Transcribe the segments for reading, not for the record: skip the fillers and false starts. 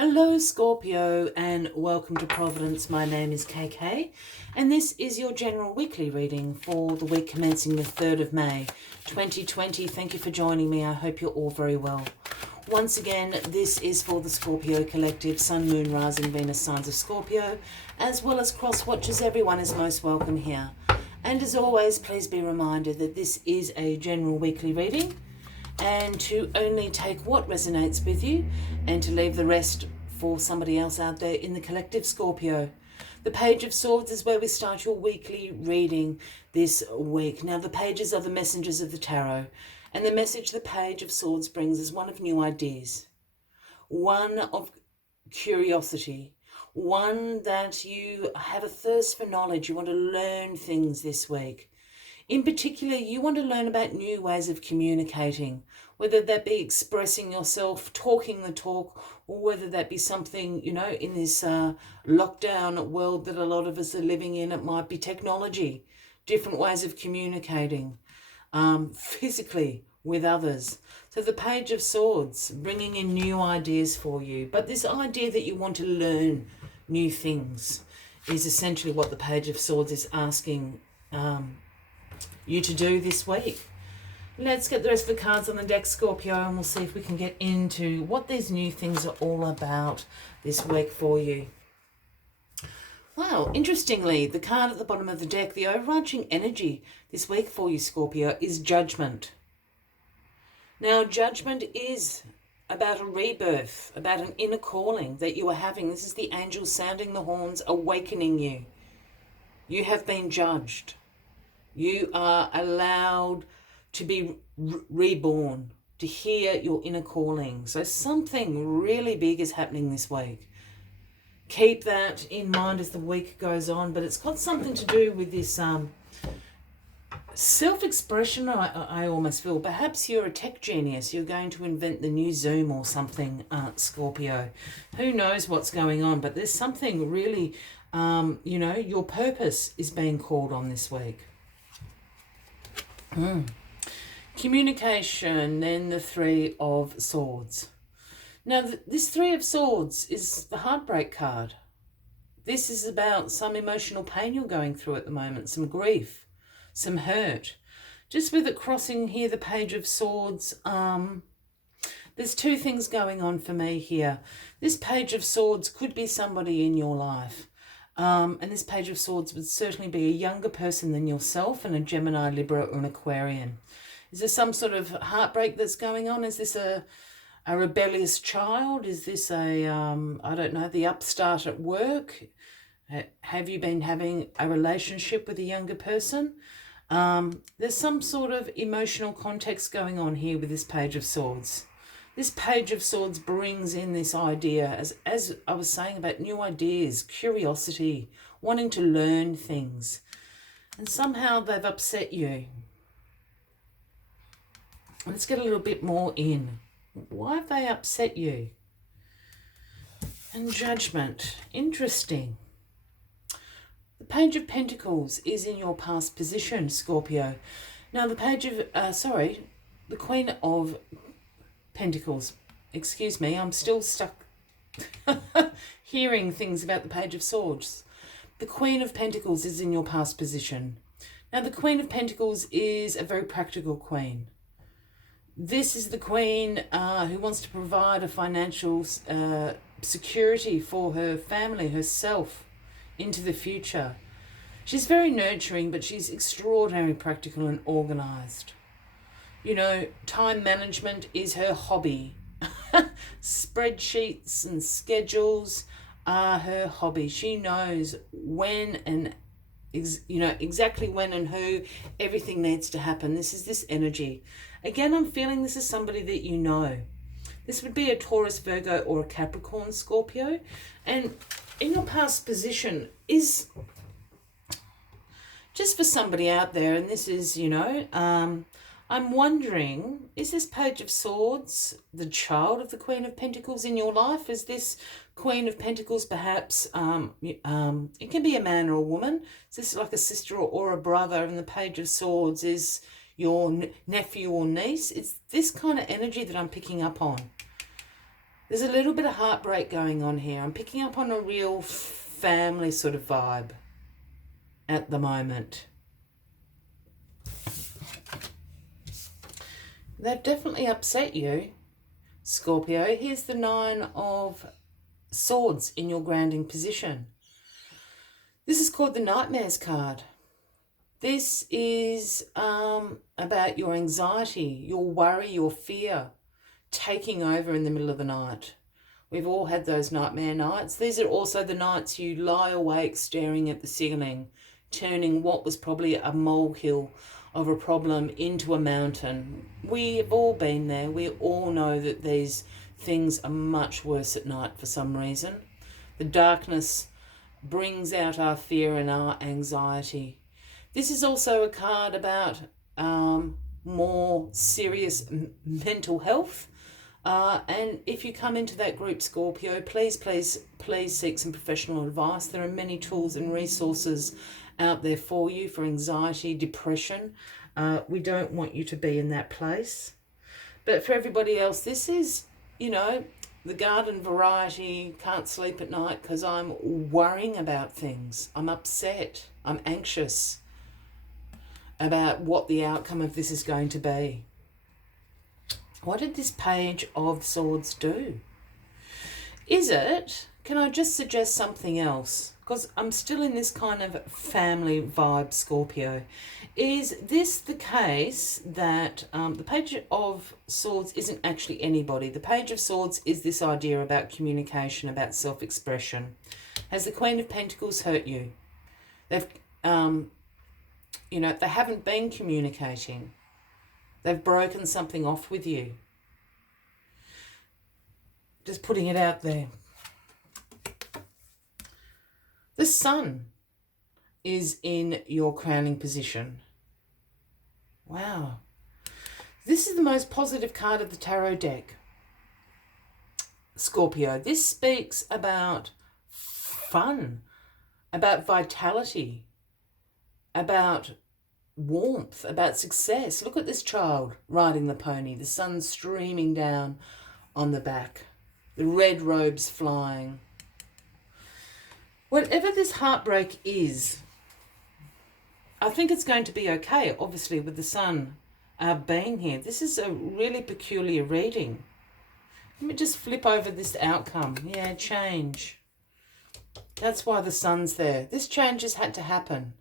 Hello Scorpio and welcome to Providence. My name is KK and this is your general weekly reading for the week commencing the 3rd of May 2020. Thank you for joining me. I hope you're all very well. Once again, this is for the Scorpio Collective, Sun, Moon, Rising, Venus signs of Scorpio, as well as cross watchers. Everyone is most welcome here. And as always, please be reminded that this is a general weekly reading, and to only take what resonates with you and to leave the rest for somebody else out there in the collective, Scorpio. The Page of Swords is where we start your weekly reading this week. Now, the pages are the messengers of the tarot, and the message the Page of Swords brings is one of new ideas, one of curiosity, one that you have a thirst for knowledge. You want to learn things this week. In particular, you want to learn about new ways of communicating, whether that be expressing yourself, talking the talk, or whether that be something, in this lockdown world that a lot of us are living in. It might be technology, different ways of communicating physically with others. So the Page of Swords, bringing in new ideas for you. But this idea that you want to learn new things is essentially what the Page of Swords is asking you to do this week. Let's get the rest of the cards on the deck, Scorpio, and we'll see if we can get into what these new things are all about this week for you. Wow, interestingly, the card at the bottom of the deck, the overarching energy this week for you, Scorpio, is Judgment. Now, Judgment is about a rebirth, about an inner calling that you are having. This is the angels sounding the horns, awakening you. You have been judged. You are allowed to be reborn, to hear your inner calling. So something really big is happening this week. Keep that in mind as the week goes on, but it's got something to do with this self-expression, I almost feel. Perhaps you're a tech genius. You're going to invent the new Zoom or something, Scorpio. Who knows what's going on, but there's something really, your purpose is being called on this week. Communication, then the Three of Swords. Now, this Three of Swords is the heartbreak card. This is about some emotional pain you're going through at the moment, some grief, some hurt. Just with it crossing here, the Page of Swords, there's two things going on for me here. This Page of Swords could be somebody in your life. And this Page of Swords would certainly be a younger person than yourself, and a Gemini, Libra, or an Aquarian. Is there some sort of heartbreak that's going on? Is this a rebellious child? Is this the upstart at work? Have you been having a relationship with a younger person? There's some sort of emotional context going on here with this Page of Swords. This Page of Swords brings in this idea, as I was saying, about new ideas, curiosity, wanting to learn things. And somehow they've upset you. Let's get a little bit more in. Why have they upset you? And Judgment. Interesting. The Page of Pentacles is in your past position, Scorpio. Now the Queen of Pentacles. Excuse me, I'm still stuck hearing things about the Page of Swords. The Queen of Pentacles is in your past position. Now, the Queen of Pentacles is a very practical queen. This is the queen who wants to provide a financial security for her family, herself, into the future. She's very nurturing, but she's extraordinarily practical and organised. Time management is her hobby. Spreadsheets and schedules are her hobby. She knows when and exactly when and who everything needs to happen. This is this energy. Again, I'm feeling this is somebody that you know. This would be a Taurus, Virgo, or a Capricorn, Scorpio. And in your past position is just for somebody out there, and this is, I'm wondering, is this Page of Swords the child of the Queen of Pentacles in your life? Is this Queen of Pentacles perhaps, it can be a man or a woman. Is this like a sister or a brother? And the Page of Swords is your nephew or niece. It's this kind of energy that I'm picking up on. There's a little bit of heartbreak going on here. I'm picking up on a real family sort of vibe at the moment. They've definitely upset you, Scorpio. Here's the 9 of Swords in your grounding position. This is called the Nightmares card. This is about your anxiety, your worry, your fear taking over in the middle of the night. We've all had those nightmare nights. These are also the nights you lie awake staring at the ceiling, turning what was probably a molehill of a problem into a mountain. We have all been there. We all know that these things are much worse at night for some reason. The darkness brings out our fear and our anxiety. This is also a card about more serious mental health. And if you come into that group, Scorpio, please seek some professional advice. There are many tools and resources out there for you for anxiety, depression. We don't want you to be in that place. But for everybody else, this is, the garden variety, can't sleep at night because I'm worrying about things. I'm upset. I'm anxious about what the outcome of this is going to be. What did this Page of Swords do? Can I just suggest something else? Because I'm still in this kind of family vibe, Scorpio. Is this the case that the Page of Swords isn't actually anybody? The Page of Swords is this idea about communication, about self-expression. Has the Queen of Pentacles hurt you? They've, they haven't been communicating. They've broken something off with you. Just putting it out there. The Sun is in your crowning position. Wow. This is the most positive card of the tarot deck, Scorpio. This speaks about fun, about vitality, about warmth, about success. Look at this child riding the pony, the sun streaming down on the back, the red robes flying. Whatever this heartbreak is, I think it's going to be okay, obviously, with the sun being here. This is a really peculiar reading. Let me just flip over this outcome. Yeah, change. That's why the sun's there. This change has had to happen.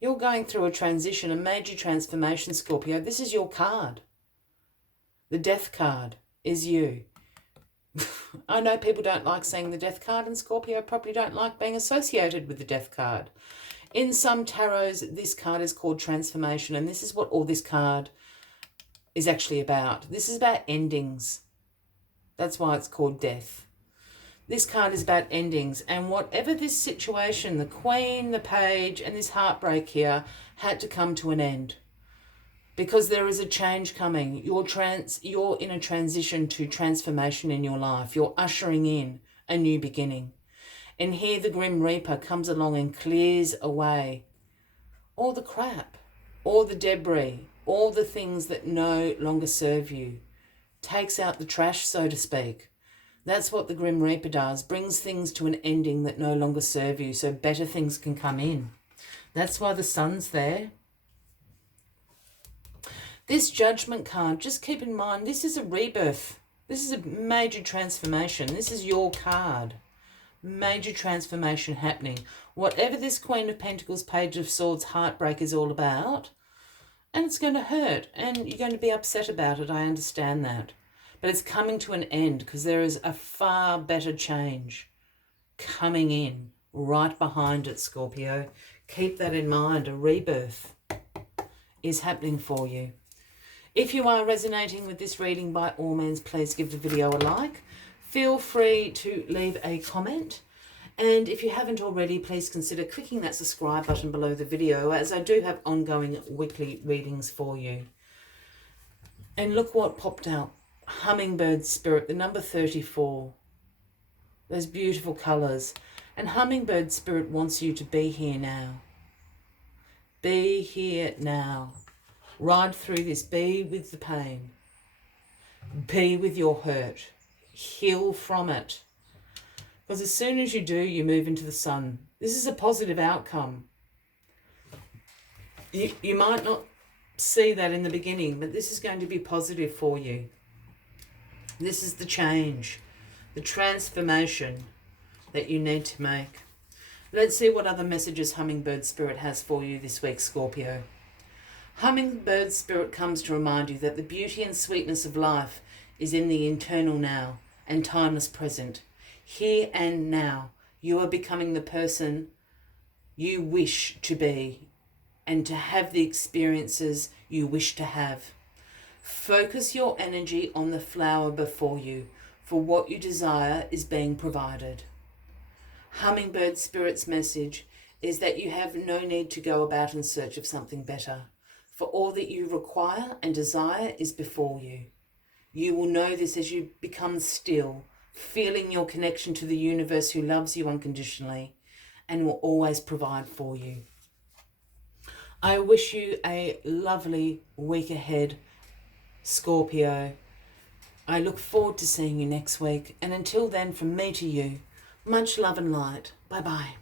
You're going through a transition, a major transformation, Scorpio. This is your card. The Death card is you. I know people don't like saying the Death card, and Scorpio probably don't like being associated with the Death card. In some tarots, this card is called transformation, and this is what all this card is actually about. This is about endings. That's why it's called Death. This card is about endings, and whatever this situation, the Queen, the Page, and this heartbreak here had to come to an end. Because there is a change coming. You're in a transition to transformation in your life. You're ushering in a new beginning. And here the Grim Reaper comes along and clears away all the crap, all the debris, all the things that no longer serve you. Takes out the trash, so to speak. That's what the Grim Reaper does. Brings things to an ending that no longer serve you so better things can come in. That's why the sun's there. This Judgment card, just keep in mind, this is a rebirth. This is a major transformation. This is your card. Major transformation happening. Whatever this Queen of Pentacles, Page of Swords, heartbreak is all about, and it's going to hurt, and you're going to be upset about it. I understand that. But it's coming to an end because there is a far better change coming in right behind it, Scorpio. Keep that in mind. A rebirth is happening for you. If you are resonating with this reading, by all means, please give the video a like. Feel free to leave a comment. And if you haven't already, please consider clicking that subscribe button below the video, as I do have ongoing weekly readings for you. And look what popped out. Hummingbird Spirit, the number 34. Those beautiful colours. And Hummingbird Spirit wants you to be here now. Be here now. Ride through this. Be with the pain. Be with your hurt. Heal from it. Because as soon as you do, you move into the sun. This is a positive outcome. You might not see that in the beginning, but this is going to be positive for you. This is the change, the transformation that you need to make. Let's see what other messages Hummingbird Spirit has for you this week, Scorpio. Hummingbird Spirit comes to remind you that the beauty and sweetness of life is in the eternal now and timeless present. Here and now, you are becoming the person you wish to be and to have the experiences you wish to have. Focus your energy on the flower before you, for what you desire is being provided. Hummingbird Spirit's message is that you have no need to go about in search of something better, for all that you require and desire is before you. You will know this as you become still, feeling your connection to the universe who loves you unconditionally and will always provide for you. I wish you a lovely week ahead, Scorpio. I look forward to seeing you next week. And until then, from me to you, much love and light. Bye-bye.